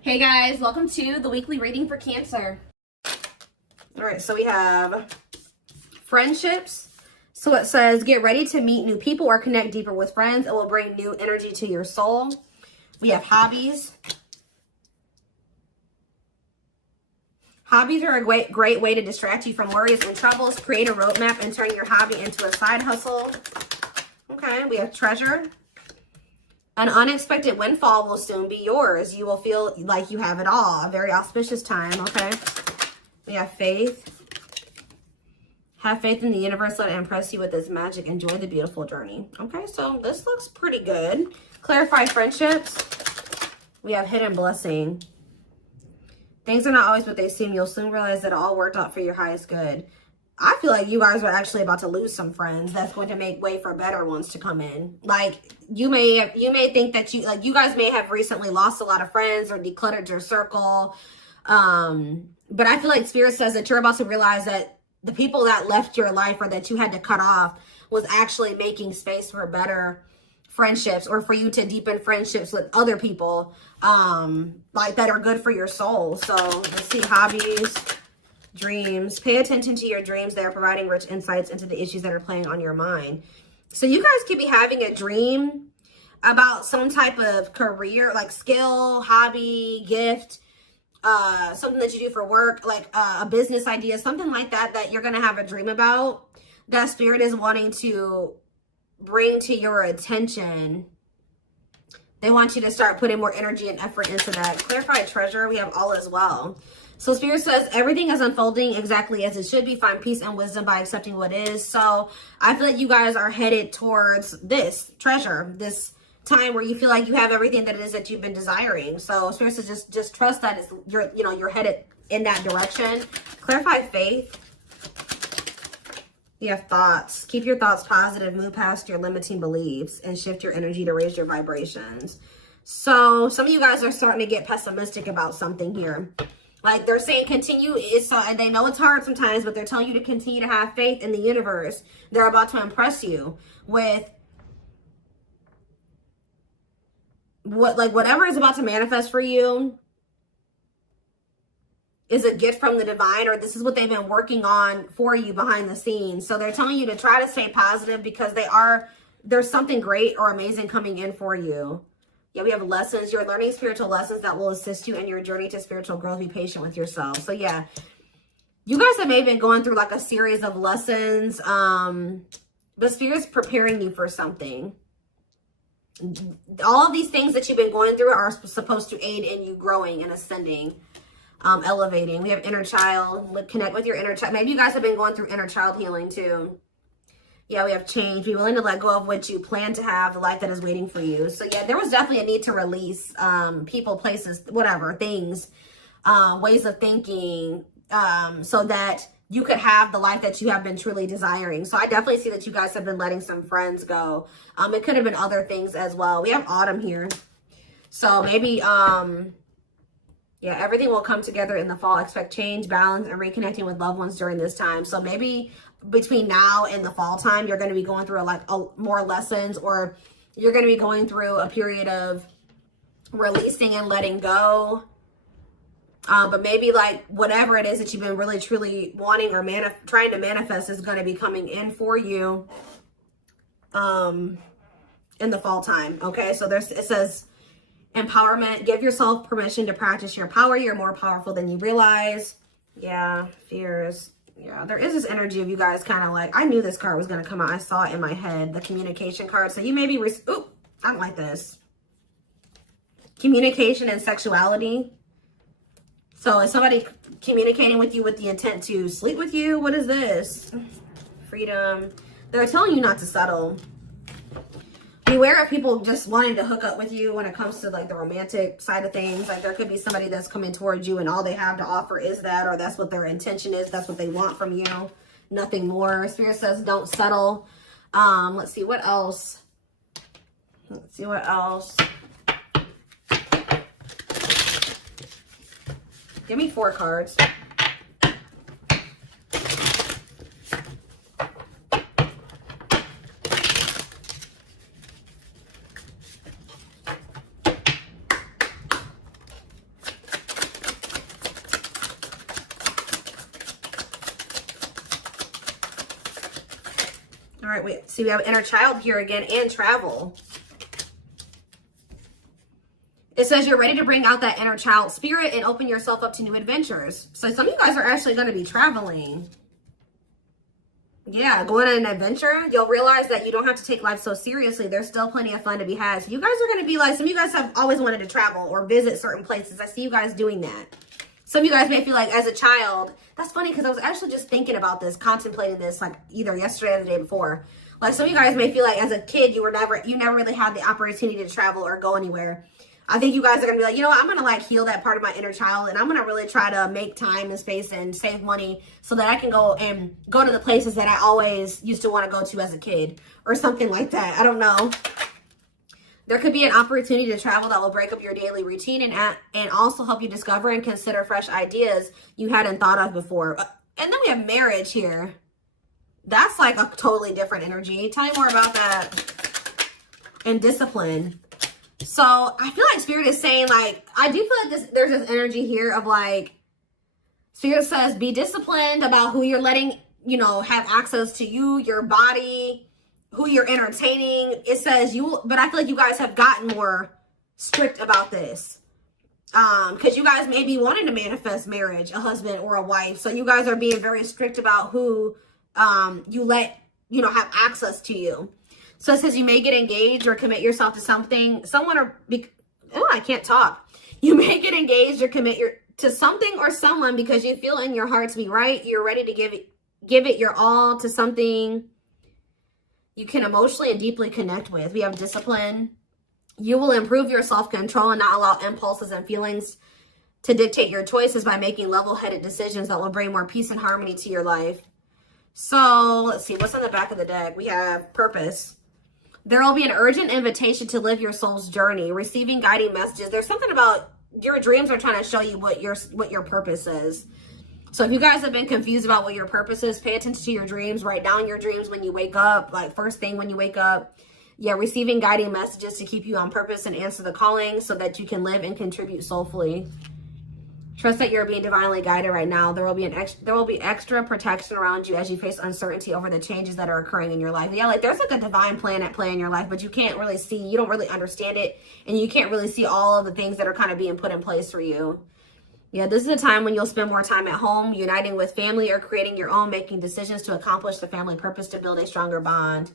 Hey guys, welcome to the weekly reading for Cancer. All right, so we have friendships. So it says, get ready to meet new people or connect deeper with friends. It will bring new energy to your soul. We have hobbies. Hobbies are a great way to distract you from worries and troubles. Create a roadmap and turn your hobby into a side hustle. Okay, we have treasure. An unexpected windfall will soon be yours. You will feel like you have it all. A very auspicious time, okay? We have faith. Have faith in the universe. Let it impress you with its magic. Enjoy the beautiful journey. Okay, so this looks pretty good. Clarify friendships. We have hidden blessing. Things are not always what they seem. You'll soon realize that it all worked out for your highest good. I feel like you guys are actually about to lose some friends. That's going to make way for better ones to come in. Like you may think that you guys may have recently lost a lot of friends or decluttered your circle. But I feel like Spirit says that you're about to realize that the people that left your life or that you had to cut off was actually making space for better friendships, or for you to deepen friendships with other people like that are good for your soul. So let's see, hobbies. Dreams. Pay attention to your dreams. They are providing rich insights into the issues that are playing on your mind. So you guys could be having a dream about some type of career, like skill, hobby, gift, something that you do for work, like a business idea, something like that, that you're going to have a dream about, that Spirit is wanting to bring to your attention. They want you to start putting more energy and effort into that. Clarify treasure. We have all as well. So Spirit says everything is unfolding exactly as it should be. Find peace and wisdom by accepting what is. So I feel like you guys are headed towards this treasure, this time where you feel like you have everything that it is that you've been desiring. So Spirit says just trust that you're headed in that direction. Clarify faith. You have thoughts. Keep your thoughts positive. Move past your limiting beliefs and shift your energy to raise your vibrations. So some of you guys are starting to get pessimistic about something here. Like they're saying continue, and they know it's hard sometimes, but they're telling you to continue to have faith in the universe. They're about to impress you with whatever is about to manifest for you is a gift from the divine, or this is what they've been working on for you behind the scenes. So they're telling you to try to stay positive because there's something great or amazing coming in for you. Yeah, we have lessons. You're learning spiritual lessons that will assist you in your journey to spiritual growth. Be patient with yourself. So yeah, you guys have maybe been going through like a series of lessons. But Spirit's preparing you for something. All of these things that you've been going through are supposed to aid in you growing and ascending, elevating. We have inner child. Connect with your inner child. Maybe you guys have been going through inner child healing too. Yeah, we have change. Be willing to let go of what you plan to have, the life that is waiting for you. So yeah, there was definitely a need to release people, places, whatever, things, ways of thinking, so that you could have the life that you have been truly desiring. So I definitely see that you guys have been letting some friends go. It could have been other things as well. We have autumn here. So maybe, yeah, everything will come together in the fall. Expect change, balance, and reconnecting with loved ones during this time. So maybe between now and the fall time, you're going to be going through more lessons, or you're going to be going through a period of releasing and letting go. But maybe like whatever it is that you've been really truly wanting or trying to manifest is going to be coming in for you in the fall time. Okay, so it says empowerment. Give yourself permission to practice your power. You're more powerful than you realize. Yeah, fears. Yeah, there is this energy of you guys kind of like, I knew this card was going to come out. I saw it in my head, the communication card. So you may be, ooh, I don't like this. Communication and sexuality. So is somebody communicating with you with the intent to sleep with you? What is this? Freedom. They're telling you not to settle. Beware of people just wanting to hook up with you when it comes to like the romantic side of things. Like there could be somebody that's coming towards you and all they have to offer is that, or that's what their intention is. That's what they want from you. Nothing more. Spirit says don't settle. Let's see what else. Let's see what else. Give me 4 cards. right, we have inner child here again and travel. It says you're ready to bring out that inner child spirit and open yourself up to new adventures. So some of you guys are actually going to be traveling. Yeah, going on an adventure. You'll realize that you don't have to take life so seriously. There's still plenty of fun to be had. So you guys are going to be like, some of you guys have always wanted to travel or visit certain places. I see you guys doing that. Some of you guys may feel like as a child, that's funny because I was actually just thinking about this, contemplating this like either yesterday or the day before. Like some of you guys may feel like as a kid, you never really had the opportunity to travel or go anywhere. I think you guys are going to be like, you know what, I'm going to like heal that part of my inner child, and I'm going to really try to make time and space and save money so that I can go to the places that I always used to want to go to as a kid or something like that. I don't know. There could be an opportunity to travel that will break up your daily routine and also help you discover and consider fresh ideas you hadn't thought of before. And then we have marriage here. That's like a totally different energy. Tell me more about that. And discipline. So I feel like Spirit is saying, like, I do feel like there's this energy here of like, Spirit says, be disciplined about who you're letting, you know, have access to you, your body, who you're entertaining. It says but I feel like you guys have gotten more strict about this. Because you guys may be wanting to manifest marriage, a husband or a wife. So you guys are being very strict about who you let, you know, have access to you. So it says you may get engaged or commit yourself to something, I can't talk. You may get engaged or commit to something or someone because you feel in your heart to be right. You're ready to give it your all to something you can emotionally and deeply connect with. We have discipline. You will improve your self-control and not allow impulses and feelings to dictate your choices by making level-headed decisions that will bring more peace and harmony to your life. So let's see, what's on the back of the deck? We have purpose. There will be an urgent invitation to live your soul's journey, receiving guiding messages. There's something about your dreams are trying to show you what your purpose is. So if you guys have been confused about what your purpose is, pay attention to your dreams. Write down your dreams when you wake up, like first thing when you wake up. Yeah, receiving guiding messages to keep you on purpose and answer the calling so that you can live and contribute soulfully. Trust that you're being divinely guided right now. There will be extra protection around you as you face uncertainty over the changes that are occurring in your life. Yeah, like there's like a divine plan at play in your life, but you can't really see, you don't really understand it, and you can't really see all of the things that are kind of being put in place for you. Yeah, this is a time when you'll spend more time at home, uniting with family or creating your own, making decisions to accomplish the family purpose to build a stronger bond.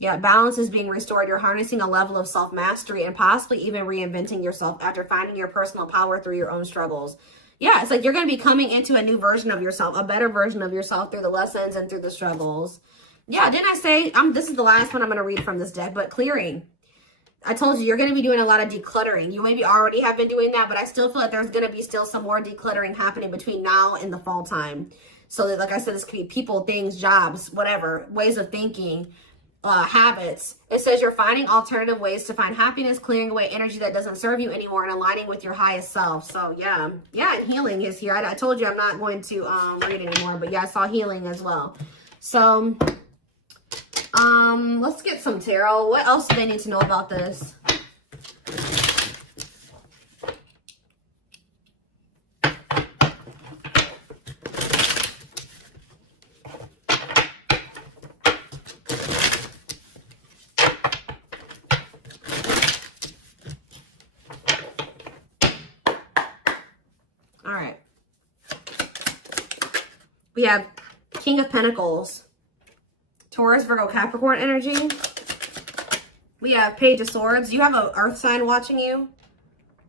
Yeah, balance is being restored. You're harnessing a level of self-mastery and possibly even reinventing yourself after finding your personal power through your own struggles. Yeah, it's like you're going to be coming into a new version of yourself, a better version of yourself through the lessons and through the struggles. Yeah, didn't I say, this is the last one I'm going to read from this deck, but clearing. I told you, you're going to be doing a lot of decluttering. You maybe already have been doing that, but I still feel like there's going to be still some more decluttering happening between now and the fall time. So that, like I said, this could be people, things, jobs, whatever, ways of thinking. Habits. It says you're finding alternative ways to find happiness, clearing away energy that doesn't serve you anymore, and aligning with your highest self. So yeah, and healing is here. I told you I'm not going to read anymore, but yeah, I saw healing as well. So let's get some tarot. What else do they need to know about this? We have King of Pentacles, Taurus, Virgo, Capricorn energy. We have Page of Swords. You have an earth sign watching you.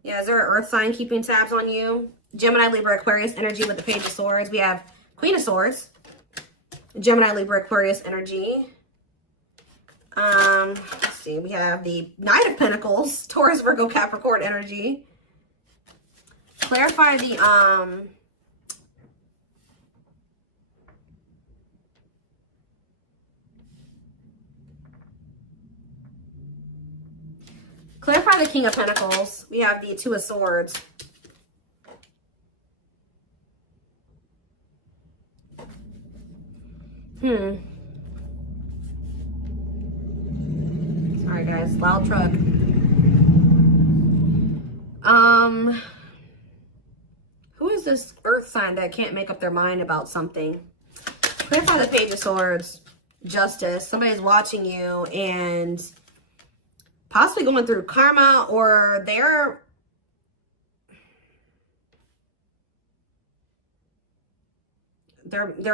Yeah, is there an earth sign keeping tabs on you? Gemini, Libra, Aquarius energy with the Page of Swords. We have Queen of Swords, Gemini, Libra, Aquarius energy. Let's see. We have the Knight of Pentacles, Taurus, Virgo, Capricorn energy. Clarify the clarify the King of Pentacles. We have the Two of Swords. Sorry guys, loud truck. Who is this earth sign that can't make up their mind about something? Clarify the Page of Swords. Justice. Somebody's watching you and possibly going through karma, or they're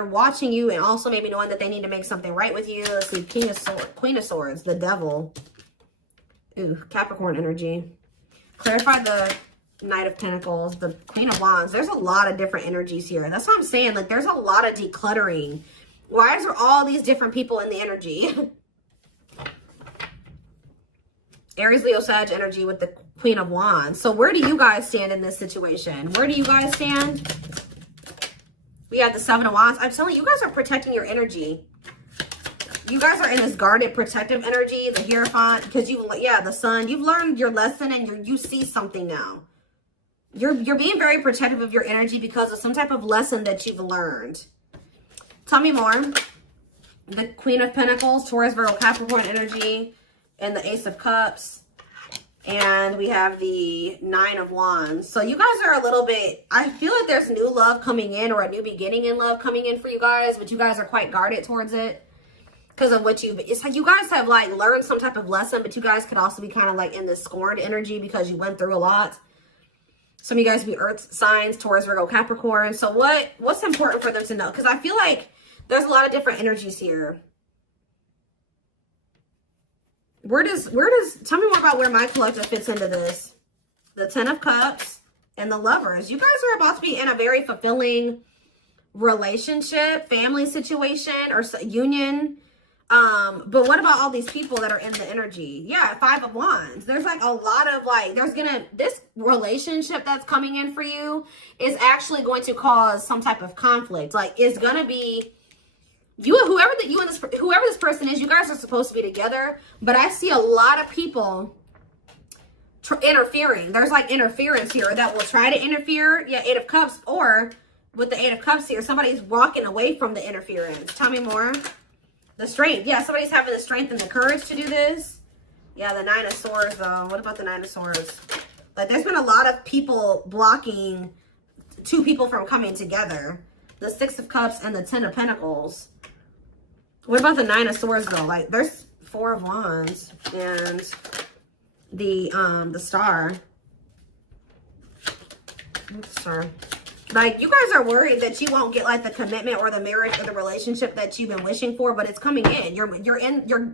watching you and also maybe knowing that they need to make something right with you. Let's see, Queen of Swords, the Devil. Ooh, Capricorn energy. Clarify the Knight of Pentacles, the Queen of Wands. There's a lot of different energies here. That's what I'm saying. Like, there's a lot of decluttering. Why is there all these different people in the energy? Aries, Leo, Sag energy with the Queen of Wands. So where do you guys stand in this situation? Where do you guys stand? We have the Seven of Wands. I'm telling you, you guys are protecting your energy. You guys are in this guarded, protective energy. The Hierophant, because the Sun. You've learned your lesson and you see something now. You're being very protective of your energy because of some type of lesson that you've learned. Tell me more. The Queen of Pentacles, Taurus, Virgo, Capricorn energy, and the Ace of Cups. And we have the Nine of Wands. So you guys are a little bit, I feel like there's new love coming in, or a new beginning in love coming in for you guys, but you guys are quite guarded towards it because of what it's like you guys have like learned some type of lesson, but you guys could also be kind of like in this scorned energy because you went through a lot. Some of you guys be earth signs, Taurus, Virgo, Capricorn. So what's important for them to know? Because I feel like there's a lot of different energies here. Where does tell me more about where my collective fits into this? The Ten of Cups and the Lovers. You guys are about to be in a very fulfilling relationship, family situation, or union. But what about all these people that are in the energy? Yeah, Five of Wands. There's like a lot of like, this relationship that's coming in for you is actually going to cause some type of conflict. Like, it's gonna be whoever this person is, you guys are supposed to be together, but I see a lot of people interfering. There's like interference here that will try to interfere. Yeah, Eight of Cups, or with the Eight of Cups here, somebody's walking away from the interference. Tell me more. The strength. Yeah, somebody's having the strength and the courage to do this. Yeah, the Nine of Swords, though. What about the Nine of Swords? Like, there's been a lot of people blocking two people from coming together. The Six of Cups and the Ten of Pentacles. What about the Nine of Swords, though? Like, there's Four of Wands and the Star. Star. Like, you guys are worried that you won't get like the commitment or the marriage or the relationship that you've been wishing for, but it's coming in. You're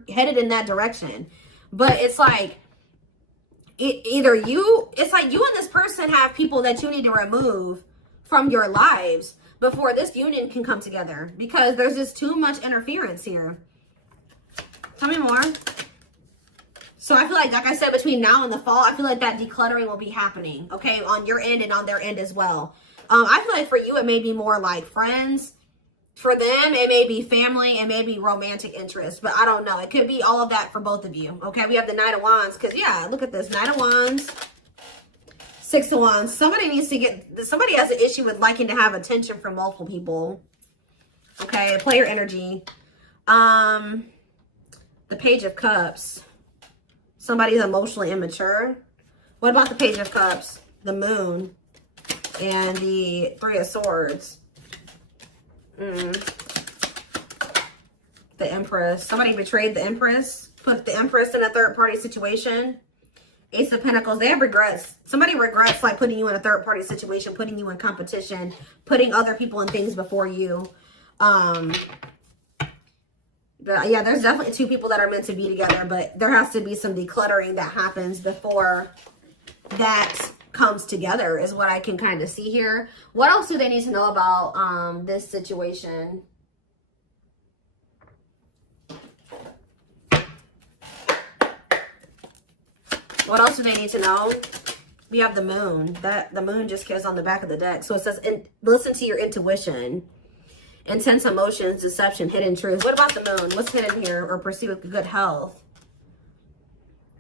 headed in that direction. But it's like it's like you and this person have people that you need to remove from your lives before this union can come together, because there's just too much interference here. Tell me more. So I feel like I said, between now and the fall, I feel like that decluttering will be happening, okay, on your end and on their end as well. I feel like for you, it may be more like friends. For them, it may be family and maybe romantic interest, but I don't know. It could be all of that for both of you, okay? We have the Knight of Wands, because, yeah, look at this. Knight of Wands, Six of Wands. Somebody has an issue with liking to have attention from multiple people, okay? Player energy. The Page of Cups. Somebody's emotionally immature. What about the Page of Cups? The Moon and the Three of Swords. The Empress. Somebody betrayed the Empress. Put the Empress in a third-party situation. Ace of Pentacles. They have regrets. Somebody regrets like putting you in a third-party situation, putting you in competition, putting other people and things before you. But yeah, there's definitely two people that are meant to be together, but there has to be some decluttering that happens before that comes together, is what I can kind of see here. What else do they need to know about this situation? What else do they need to know? We have the Moon. The Moon just goes on the back of the deck. So it says, listen to your intuition. Intense emotions, deception, hidden truth. What about the Moon? What's hidden here? Or pursue with good health?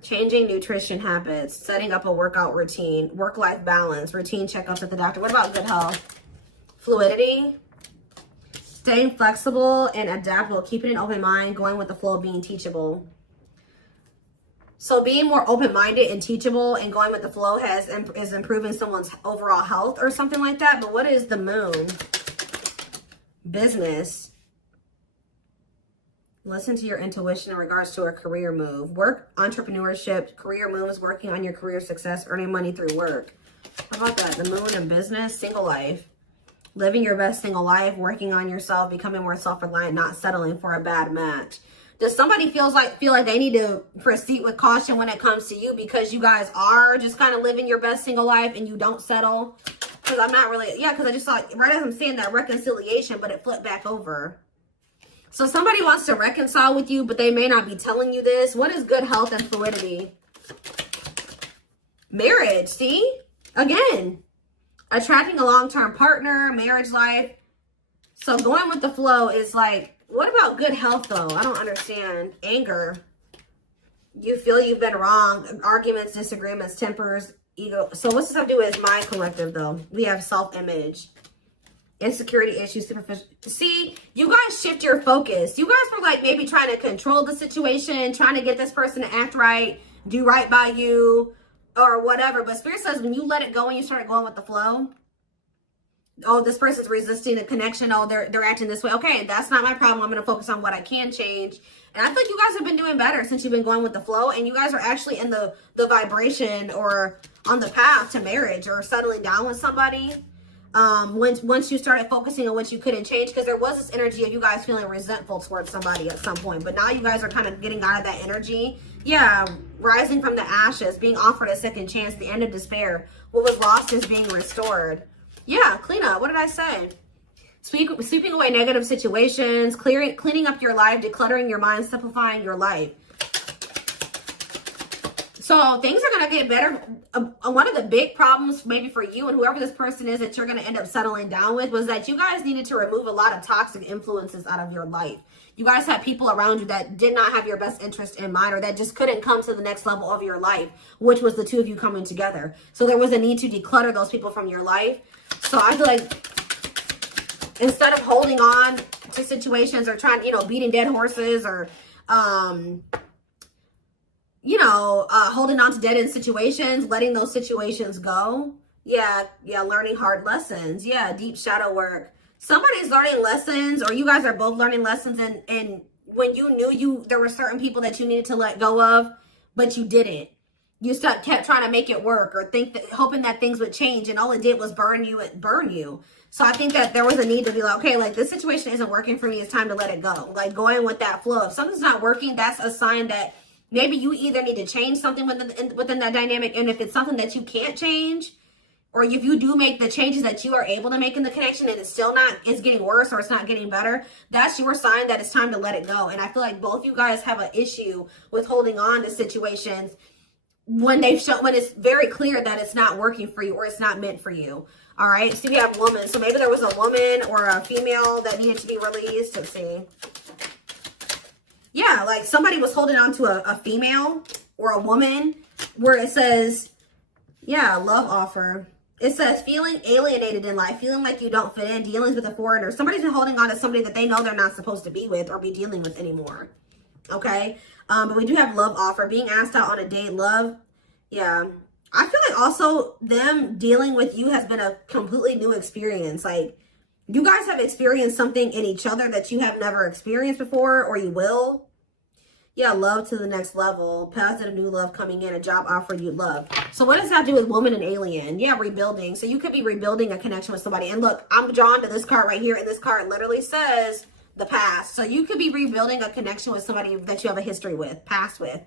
Changing nutrition habits, setting up a workout routine, work-life balance, routine checkups at the doctor. What about good health? Fluidity, staying flexible and adaptable, keeping an open mind, going with the flow, being teachable. So being more open-minded and teachable and going with the flow is improving someone's overall health or something like that. But what is the Moon? Business. Listen to your intuition in regards to a career move. Work, entrepreneurship, career moves, working on your career success, earning money through work. How about that? The moon and business, single life. Living your best single life, working on yourself, becoming more self-reliant, not settling for a bad match. Does somebody feel like they need to proceed with caution when it comes to you because you guys are just kind of living your best single life and you don't settle? Because I'm not really, yeah, because I just saw, right as I'm saying that reconciliation, but it flipped back over. So somebody wants to reconcile with you, but they may not be telling you this. What is good health and fluidity? Marriage, see? Again, attracting a long-term partner, marriage life. So going with the flow is like, what about good health though? I don't understand. Anger. You feel you've been wrong. Arguments, disagreements, tempers, ego. So what's this have to do with my collective though? We have self-image. Insecurity issues, superficial. See, you guys shift your focus. You guys were like maybe trying to control the situation, trying to get this person to act right, do right by you, or whatever. But Spirit says when you let it go and you start going with the flow, oh, this person's resisting the connection. Oh, they're acting this way. Okay, that's not my problem. I'm going to focus on what I can change. And I think you guys have been doing better since you've been going with the flow. And you guys are actually in the vibration or on the path to marriage or settling down with somebody. Once you started focusing on what you couldn't change, because there was this energy of you guys feeling resentful towards somebody at some point, but now you guys are kind of getting out of that energy. Yeah, rising from the ashes, being offered a second chance, the end of despair. What was lost is being restored. Yeah, clean up. What did I say? Sweeping away negative situations, cleaning up your life, decluttering your mind, simplifying your life. So things are going to get better. One of the big problems maybe for you and whoever this person is that you're going to end up settling down with was that you guys needed to remove a lot of toxic influences out of your life. You guys had people around you that did not have your best interest in mind or that just couldn't come to the next level of your life, which was the two of you coming together. So there was a need to declutter those people from your life. So I feel like instead of holding on to situations or trying, beating dead horses or, holding on to dead-end situations, letting those situations go. Yeah, learning hard lessons. Yeah, deep shadow work. Somebody's learning lessons, or you guys are both learning lessons, and when you knew there were certain people that you needed to let go of, but you didn't. You kept trying to make it work or hoping that things would change, and all it did was burn you. So I think that there was a need to be like, okay, like this situation isn't working for me. It's time to let it go. Like going with that flow. If something's not working, that's a sign that maybe you either need to change something within that dynamic. And if it's something that you can't change, or if you do make the changes that you are able to make in the connection and it's getting worse or it's not getting better, that's your sign that it's time to let it go. And I feel like both you guys have an issue with holding on to situations when it's very clear that it's not working for you or it's not meant for you. All right. So we have woman. So maybe there was a woman or a female that needed to be released. Let's see. Yeah, like somebody was holding on to a female or a woman where it says, yeah, love offer. It says feeling alienated in life, feeling like you don't fit in, dealings with a foreigner. Somebody's been holding on to somebody that they know they're not supposed to be with or be dealing with anymore. Okay. But we do have love offer, being asked out on a date, love. Yeah. I feel like also them dealing with you has been a completely new experience. Like you guys have experienced something in each other that you have never experienced before, or you will. Yeah, love to the next level. Positive new love coming in, a job offer you love. So what does that do with woman and alien? Yeah, rebuilding. So you could be rebuilding a connection with somebody. And look, I'm drawn to this card right here. And this card literally says the past. So you could be rebuilding a connection with somebody that you have a history with, past with.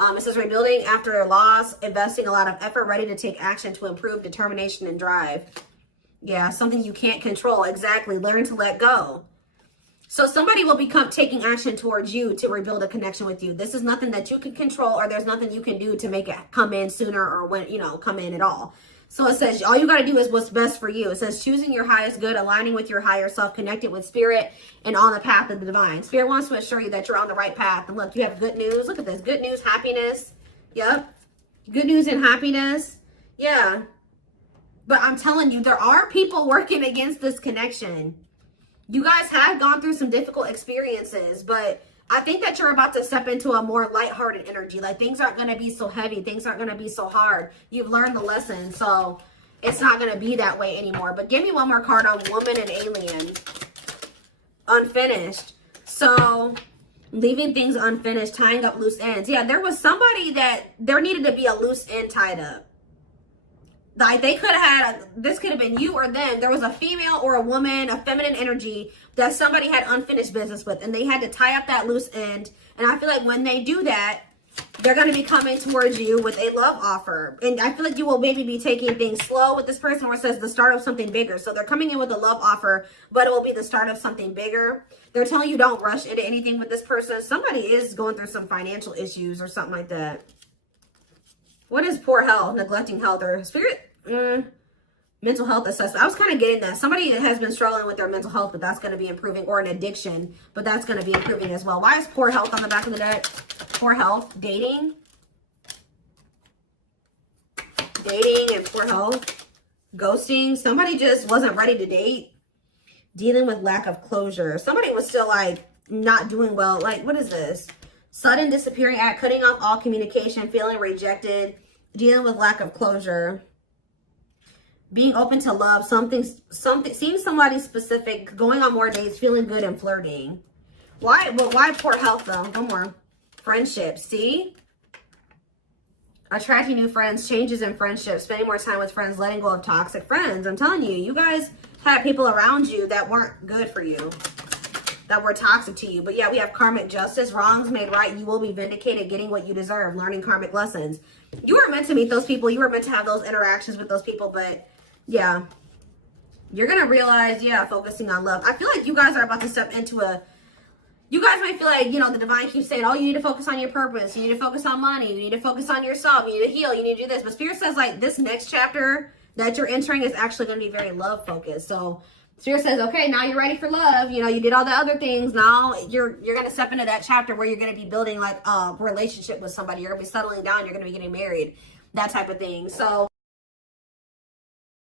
It says rebuilding after a loss, investing a lot of effort, ready to take action to improve determination and drive. Yeah, something you can't control. Exactly. Learn to let go. So somebody will become taking action towards you to rebuild a connection with you. This is nothing that you can control, or there's nothing you can do to make it come in sooner or when, come in at all. So it says all you got to do is what's best for you. It says choosing your highest good, aligning with your higher self, connected with spirit, and on the path of the divine. Spirit wants to assure you that you're on the right path. And look, you have good news. Look at this. Good news, happiness. Yep. Good news and happiness. Yeah. But I'm telling you, there are people working against this connection. You guys have gone through some difficult experiences, but I think that you're about to step into a more lighthearted energy. Like things aren't going to be so heavy. Things aren't going to be so hard. You've learned the lesson, so it's not going to be that way anymore. But give me one more card on woman and alien. Unfinished. So Leaving things unfinished, tying up loose ends. Yeah, there was somebody that there needed to be a loose end tied up. Like they could have had, this could have been you or them. There was a female or a woman, a feminine energy that somebody had unfinished business with, and they had to tie up that loose end. And I feel like when they do that, they're going to be coming towards you with a love offer. And I feel like you will maybe be taking things slow with this person, where it says the start of something bigger. So they're coming in with a love offer, but it will be the start of something bigger. They're telling you don't rush into anything with this person. Somebody is going through some financial issues or something like that. What is poor health, neglecting health, or spirit? Mental health assessment. I was kind of getting that. Somebody has been struggling with their mental health, but that's going to be improving, or an addiction, but that's going to be improving as well. Why is poor health on the back of the deck? Poor health, dating and poor health, ghosting. Somebody just wasn't ready to date, dealing with lack of closure. Somebody was still like not doing well. Like, what is this? Sudden disappearing act, cutting off all communication, feeling rejected, dealing with lack of closure, being open to love, something, seeing somebody specific, going on more dates, feeling good, and flirting. Why? Well, why poor health though? One more. Friendships. See? Attracting new friends, changes in friendships, spending more time with friends, letting go of toxic friends. I'm telling you, you guys had people around you that weren't good for you, that were toxic to you. But yeah, we have karmic justice, wrongs made right. You will be vindicated, getting what you deserve, learning karmic lessons. You were meant to meet those people. You were meant to have those interactions with those people, but yeah, you're going to realize, yeah, focusing on love. I feel like you guys are about to step into a, you guys might feel like, you know, the divine keeps saying, oh, you need to focus on your purpose. You need to focus on money. You need to focus on yourself. You need to heal. You need to do this. But Spirit says, like, this next chapter that you're entering is actually going to be very love focused. So Spirit says, okay, now you're ready for love. You know, you did all the other things. Now you're going to step into that chapter where you're going to be building like a relationship with somebody. You're going to be settling down. You're going to be getting married, that type of thing. So